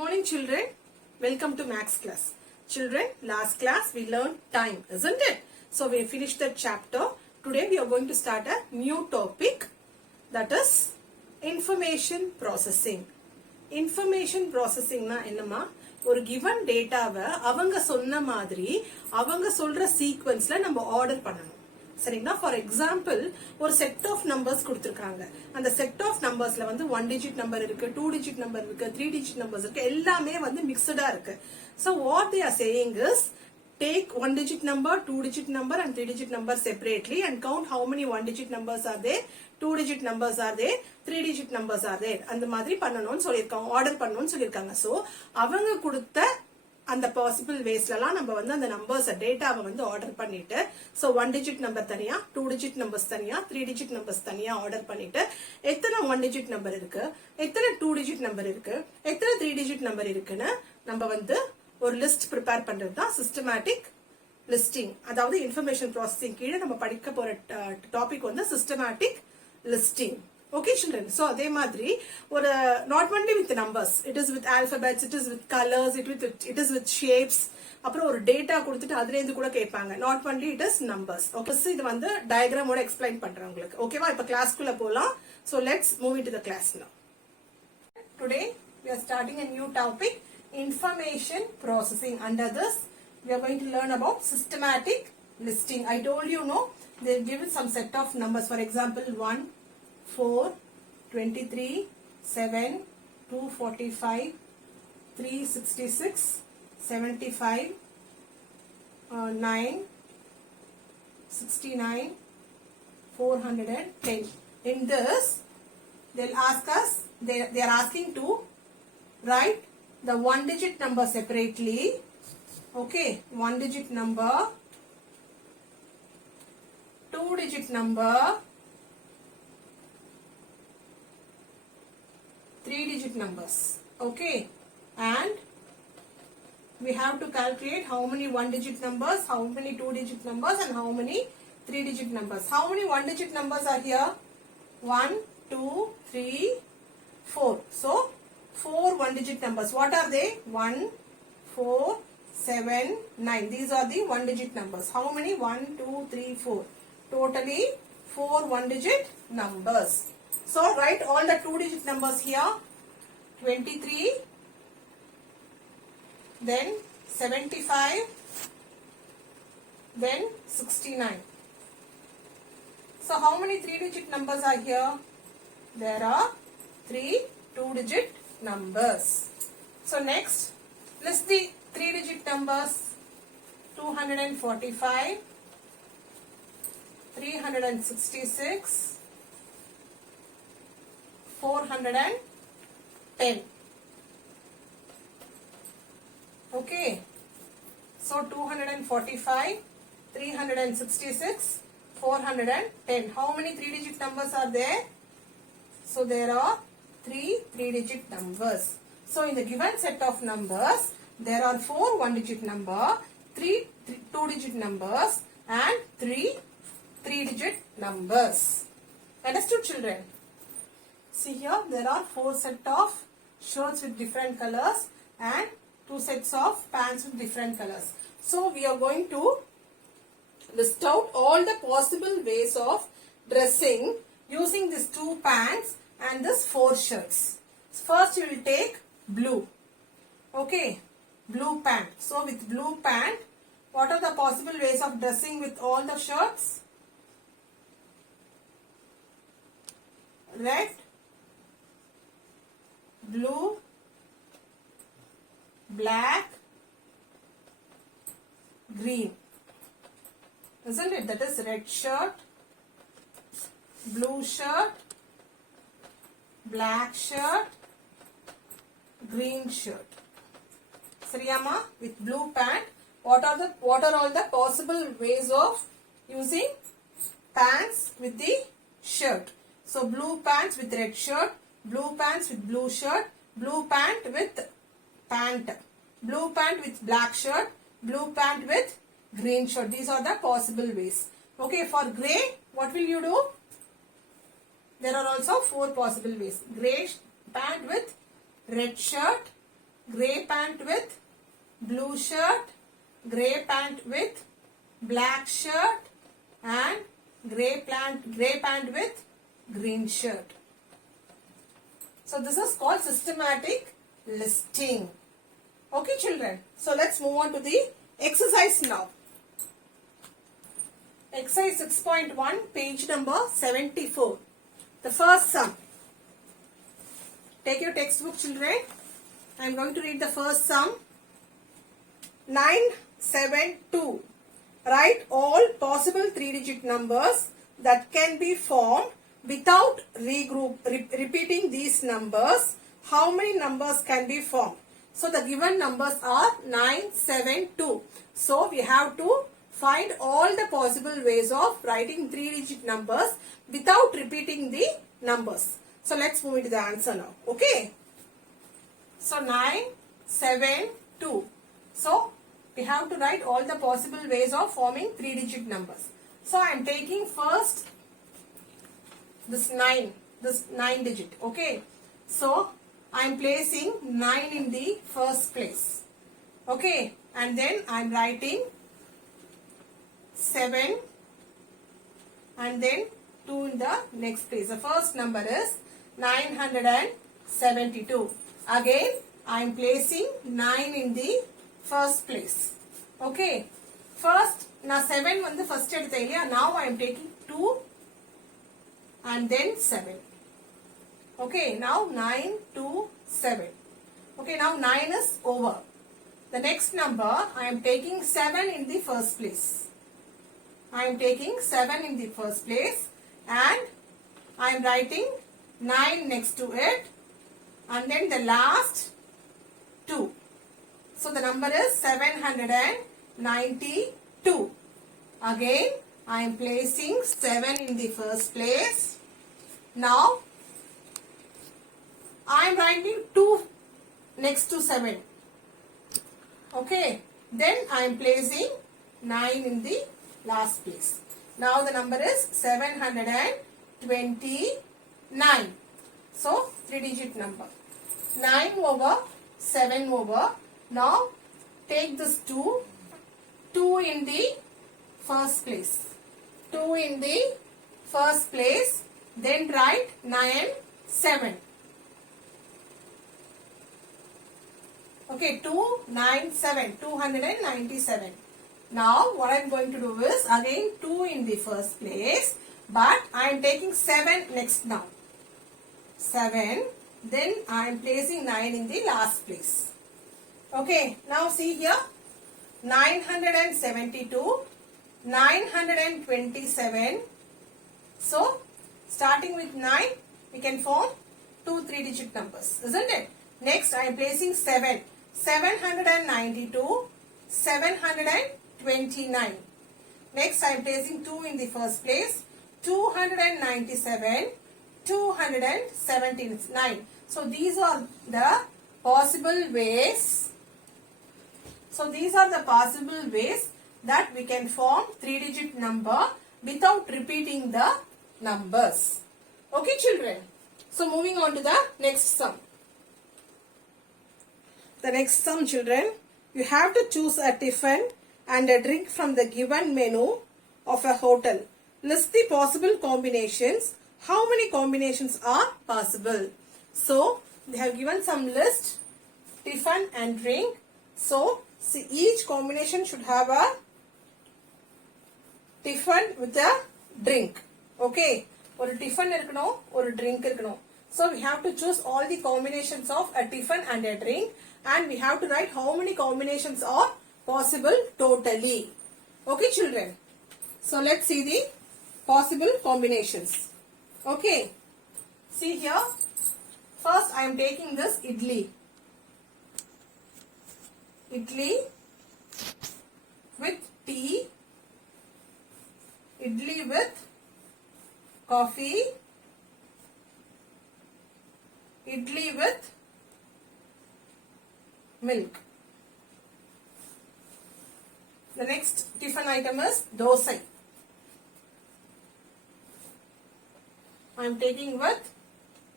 Morning children, welcome to Max class. Children, last class we learned time, isn't it? So we finished that chapter. Today we are going to start a new topic, that is information processing. Information processing na என்னமா ஒரு given dataவை அவங்க சொன்ன மாதிரி அவங்க சொல்ற சீக்வென்ஸ்ல நம்ம order பண்ணணும். சரிங்களா? ஃபார் எக்ஸாம்பிள் ஒரு செட் ஆஃப் நம்பர்ஸ் கொடுத்துருக்காங்க. அந்த செட் ஆஃப் நம்பர்ஸ்ல வந்து 1 டிஜிட் நம்பர் இருக்கு, 2 டிஜிட் நம்பர் இருக்கு, 3 டிஜிட் நம்பர்ஸ் இருக்கு, எல்லாமே வந்து மிக்சடா இருக்கு. So what they are saying is take 1 digit number, 2 digit number and 3 digit number separately and count how many 1 digit numbers are there, 2 digit numbers are there, 3 digit numbers are there. அந்த மாதிரி பண்ணணும்னு சொல்லிருக்காங்க, order பண்ணணும்னு சொல்லிருக்காங்க. So அவங்க கொடுத்த அந்த possible வேஸ்லாம் நம்ம வந்து அந்த நம்பர்ஸ் டேட்டாவை வந்து ஆர்டர் பண்ணிட்டு, சோ 1 டிஜிட் நம்பர் தனியா, 2 டிஜிட் நம்பர்ஸ் தனியா, 3 டிஜிட் நம்பர்ஸ் தனியா ஆர்டர் பண்ணிட்டு எத்தனை 1 டிஜிட் நம்பர் இருக்கு, எத்தனை 2 டிஜிட் நம்பர் இருக்கு, எத்தனை 3 டிஜிட் நம்பர் இருக்குன்னு நம்ம வந்து ஒரு லிஸ்ட் ப்ரிப்பேர் பண்றது தான் சிஸ்டமேட்டிக் லிஸ்டிங். அதாவது இன்ஃபர்மேஷன் ப்ராசஸிங் கீழே நம்ம படிக்க போற டாபிக் வந்து systematic listing. Okay children, so அதே மாதிரி ஒரு not only with numbers, it is with alphabets, it is with colors, it is with shapes. அப்புறம் ஒரு டேட்டா கொடுத்துட்டு அதுல இருந்து கூட கேட்பாங்க. not only it is numbers. Okay, so இது வந்து டயக்ராமோட எக்ஸ்பிளைன் பண்றேன் உங்களுக்கு. ஓகேவா? இப்ப கிளாஸ்க்குள்ள போலாம். So let's move into the class now. Today we are starting a new topic, information processing. Under this we are going to learn about systematic listing. I told you, no, they give some set of numbers. For example, 1, 4, 23, 7, 245, 366, 75, 9, 69, 410. In this, they'll ask us, they are asking to write the 1 digit number separately. Okay, 1 digit number, 2 digit number, 3 digit numbers. Okay, and we have to calculate how many 1 digit numbers, how many 2 digit numbers and how many 3 digit numbers. How many 1 digit numbers are here? 1, 2, 3, 4. So 4 1 digit numbers. What are they? 1, 4, 7, 9. These are the 1 digit numbers. How many? 1, 2, 3, 4. Totally 4 1 digit numbers. So write all the 2 digit numbers here. 23, then 75, then 69. So how many 3 digit numbers are here? There are 3 2 digit numbers. So next, list the 3 digit numbers. 245, 366, 410. Okay, so 245, 366, 410. How many 3 digit numbers are there? So there are 3 3 digit numbers. So in the given set of numbers, there are 4 1 digit number, 3 2 digit numbers and 3 3 digit numbers. Understood children? See here, there are 4 sets of shirts with different colors and 2 sets of pants with different colors. So we are going to list out all the possible ways of dressing using these 2 pants and this 4 shirts. First you will take blue. Okay, blue pant. So with blue pant, what are the possible ways of dressing with all the shirts? Red, blue, black, green. Isn't it? That is red shirt, blue shirt, black shirt, green shirt. Sariyama, with blue pant, what are all the possible ways of using pants with the shirt? So blue pants with red shirt, blue pants with blue shirt, blue pant with pant, blue pant with black shirt, blue pant with green shirt. These are the possible ways. Okay, for grey, what will you do? There are also 4 possible ways. Grey pant with red shirt, grey pant with blue shirt, grey pant with black shirt, and grey pant with green shirt. So this is called systematic listing. Okay children, so let's move on to the exercise now. Exercise 6.1, page number 74. The first sum. Take your textbook children. I am going to read the first sum. 972. Write all possible 3-digit numbers that can be formed without repeating these numbers. How many numbers can be formed? So the given numbers are 972. So we have to find all the possible ways of writing 3-digit numbers without repeating the numbers. So let's move into the answer now. Okay. So 972. So we have to write all the possible ways of forming 3-digit numbers. So I am taking first this 9 digit. Okay. So I am placing 9 in the first place. Okay. And then I am writing 7 and then 2 in the next place. The first number is 972. Again, I am placing 9 in the first place. Okay. First, now 7 on the first edutha. Now I am taking 2 and then 7. Okay. Now 9, 2, 7. Okay. Now 9 is over. The next number, I am taking 7 in the first place. I am taking 7 in the first place and I am writing 9 next to it and then the last 2. So the number is 792. Again, I am placing 7 in the first place. Now, I am writing 2 next to 7. Okay. Then I am placing 9 in the last place. Now the number is 729. So 3-digit number. 9 over 7 over. Now take this 2 in the first place. 2 in the first place. Then write 9, 7. Okay, 297, 297. Now, what I am going to do is, again 2 in the first place, but I am taking 7 next now. 7, then I am placing 9 in the last place. Okay, now see here, 972, 927. So, starting with 9, we can form 2 3-digit numbers, isn't it? Next, I am placing 7. 792, 729. Next, I am placing 2 in the first place. 297, 279. So, these are the possible ways. So, these are the possible ways that we can form 3-digit number without repeating the numbers. Okay, children. So, moving on to the next sum. The next sum, children, you have to choose a tiffin and a drink from the given menu of a hotel. List the possible combinations. How many combinations are possible? So, they have given some list, tiffin and drink. So, see, each combination should have a tiffin with a drink. Okay, or a tiffin or a drink. So, we have to choose all the combinations of a tiffin and a drink. And we have to write how many combinations are possible totally. Okay, children. So, let's see the possible combinations. Okay. See here. First, I am taking this idli. Idli with tea. Idli with coffee. Idli with milk. The next tiffin item is dosai. I am taking with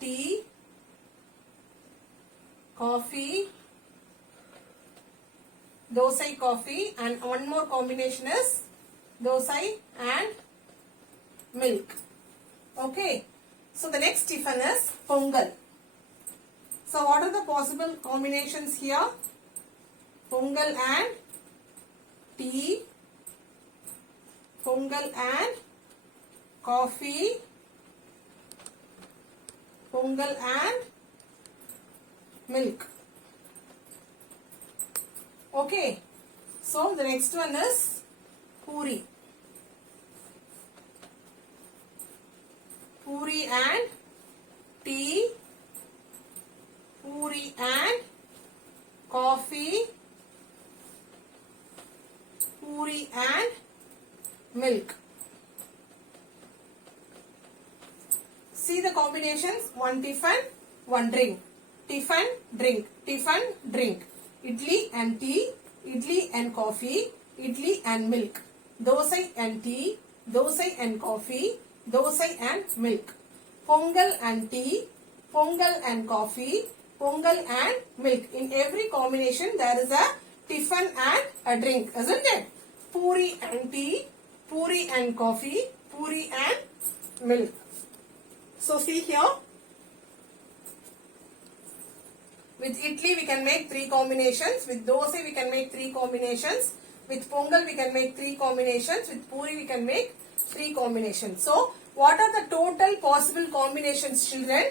tea, coffee, dosai coffee, and one more combination is dosai and milk. Okay, so the next tiffin is pongal. So what are the possible combinations here? Pongal and tea, pongal and coffee, pongal and milk. Okay, so the next one is puri. Puri and tea, puri and coffee, puri and milk. See the combinations: one tiffin, one drink. Tiffin, drink. Tiffin, drink. Idli and tea, idli and coffee, idli and milk. Dosai and tea, dosai and coffee, dosai and milk. Pongal and tea, pongal and coffee, pongal and milk. In every combination there is a tiffin and a drink, isn't it? Puri and tea, puri and coffee, puri and milk. So see here, with idli we can make 3 combinations, with dosa we can make 3 combinations, with pongal we can make 3 combinations, with puri we can make 3 combinations. So what are the total possible combinations, children?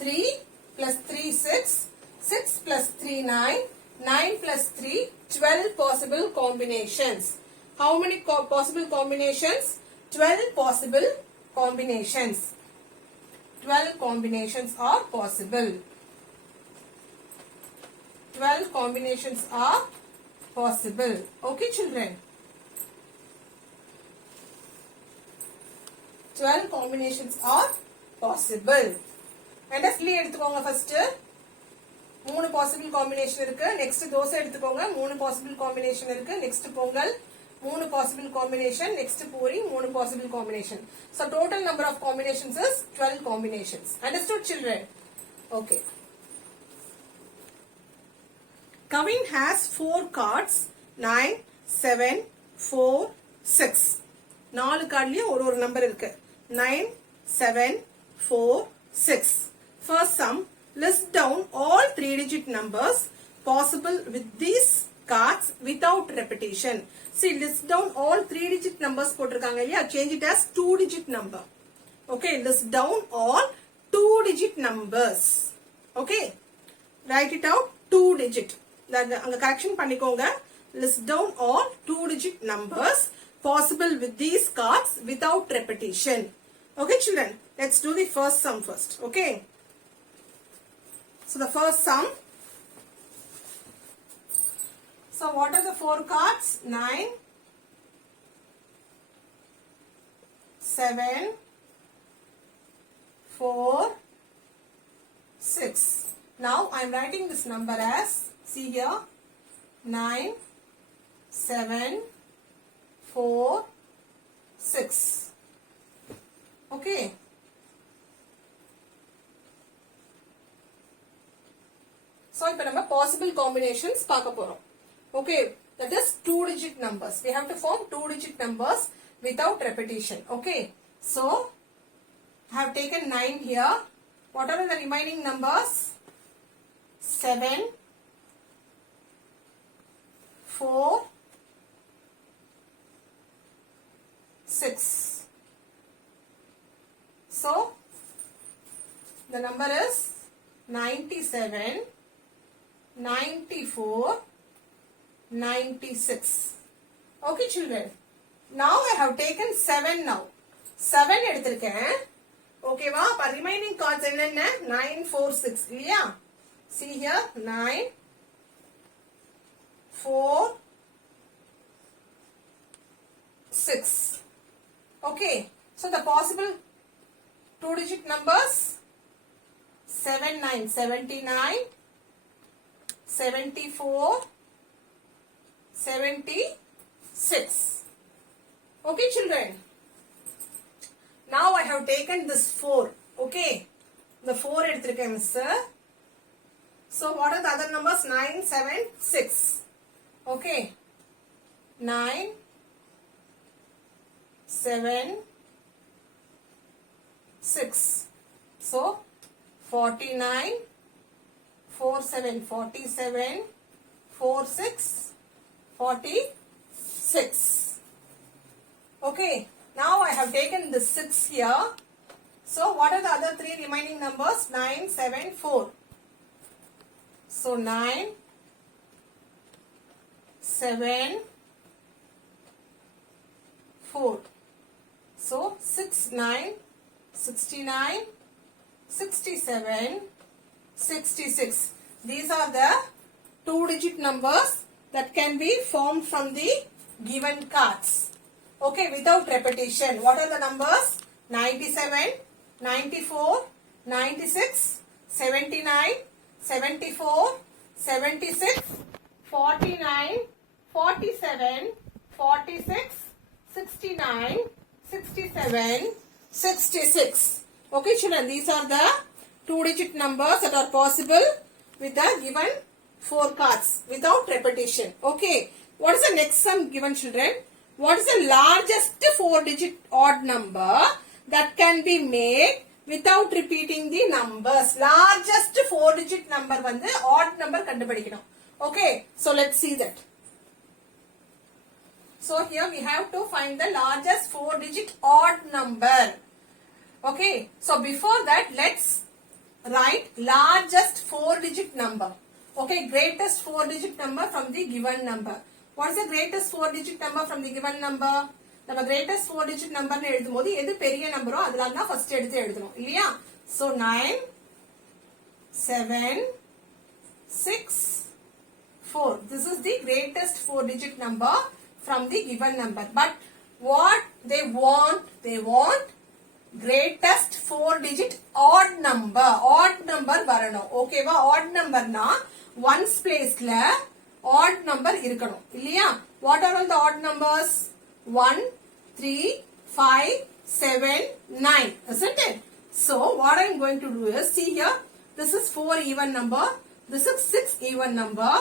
3 plus 3 6, 6 plus 3 9, 9 plus 3 12 possible combinations. How many possible combinations? 12 possible combinations. 12 combinations are possible. 12 combinations are possible. Okay, children. 12 combinations are possible. And idli எடுத்துக்கோங்க first. 3 possible combination இருக்கு. Next dosa எடுத்துக்கோங்க. 3 possible combination இருக்கு. Next Pongal 3 possible combination. Next puri 3 possible combination. So total number of combinations is 12 combinations. Understood, children? Okay. Kavin has 4 cards. 9, 7, 4, 6. 4 கார்ட்லயே ஒரு number இருக்கு. 9, 7, 4, 6. First sum, list down all 3-digit numbers possible with these cards without repetition. See, list down all 3-digit numbers போட்டிருக்காங்க இல்லையா, change it as 2-digit number. Okay, list down all 2-digit numbers. Okay, write it out 2-digit. அங்க correction பண்ணிக்கோங்க. List down all 2-digit numbers possible with these cards without repetition. Okay, children, let's do the first sum first. Okay, so the first sum. So what are the 4 cards? 9, 7, 4, 6. Now I am writing this number as, see here, 9, 7, 4, 6. Okay. So இப்போ நம்ம possible combinations பார்க்க போறோம். Okay, that is 2-digit numbers. We have to form 2-digit numbers without repetition. Okay, so I have taken 9 here. What are the remaining numbers? 7, 4, 6. So the number is 97, 94, 96. Okay, children. Now I have taken 7 now. 7 எடுத்திருக்கேன். Okay வா? அப்ப remaining cards என்னென்ன? 9, 4, 6 இல்லையா? See here, 9, 4, 6. Okay, so the possible 2-digit numbers: 7, 9, 79, 74, 76. Okay, children. Now I have taken this 4. Okay, the 4 எடுத்திருக்கேன் miss. So what are the other numbers? 9, 7, 6. Okay. 9, 7, 6. So 49, 4, 7, 47, 4, 6, 46. Okay. Now I have taken the 6 here. So what are the other 3 remaining numbers? 9, 7, 4. So 9, 7, 4. So 6, 9, 69, 67, 66. These are the 2-digit numbers that can be formed from the given cards. Okay, without repetition. What are the numbers? 97, 94, 96, 79, 74, 76, 49, 47, 46, 69, 67, 66. Okay, children, these are the 2-digit numbers that are possible with the given 4 cards without repetition. Okay, what is the next sum given, children? What is the largest 4-digit odd number that can be made without repeating the numbers? Largest 4-digit number வந்து odd number கண்டுபிடிக்கணும். Okay, so let's see that. So here we have to find the largest 4-digit odd number. Okay, so before that let's write largest 4-digit number. Okay, greatest 4-digit number from the given number. What is the greatest 4-digit number from the given number? நம்ம greatest 4-digit number னு எழுதும்போது எது பெரிய நம்பரோ அதெல்லாம் தான் first எடுத்து எழுதணும் இல்லையா? So 9, 7, 6, 4. This is the greatest 4-digit number from the given number. But what they want greatest 4-digit odd number. Odd number வரணும். ஓகேவா? Odd number னா ones placeல odd number இருக்கணும் இல்லையா? What are all the odd numbers? 1, 3, 5, 7, 9. Isn't it? So what I am going to do is, see here, this is 4 even number. This is 6 even number.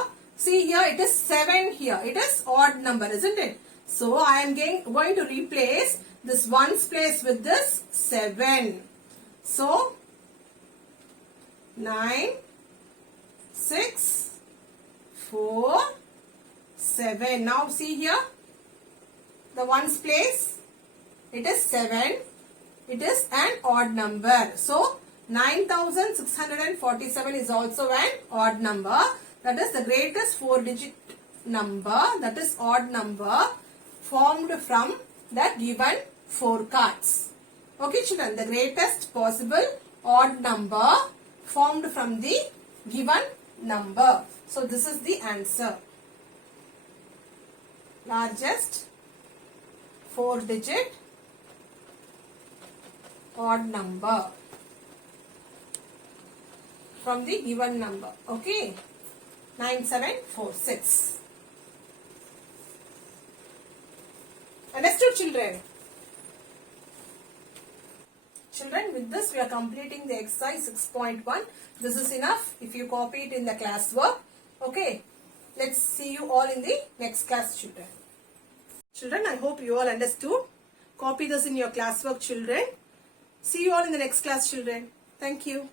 See here, it is 7 here. It is odd number, isn't it? So I am going to replace this ones place with this 7. So 9, 6, 4, 7. Now see here, the ones place, it is 7. It is an odd number. So 9647 is also an odd number. That is the greatest 4-digit number, that is odd number formed from the given 4 cards. Okay, children, the greatest possible odd number formed from the given number. So this is the answer. Largest 4-digit odd number from the given number. Okay, 9746. Understood, children? Children, with this we are completing the exercise 6.1. This is enough if you copy it in the classwork. Okay, let's see you all in the next class, children. Children, I hope you all understood. Copy this in your classwork, children. See you all in the next class, children. Thank you.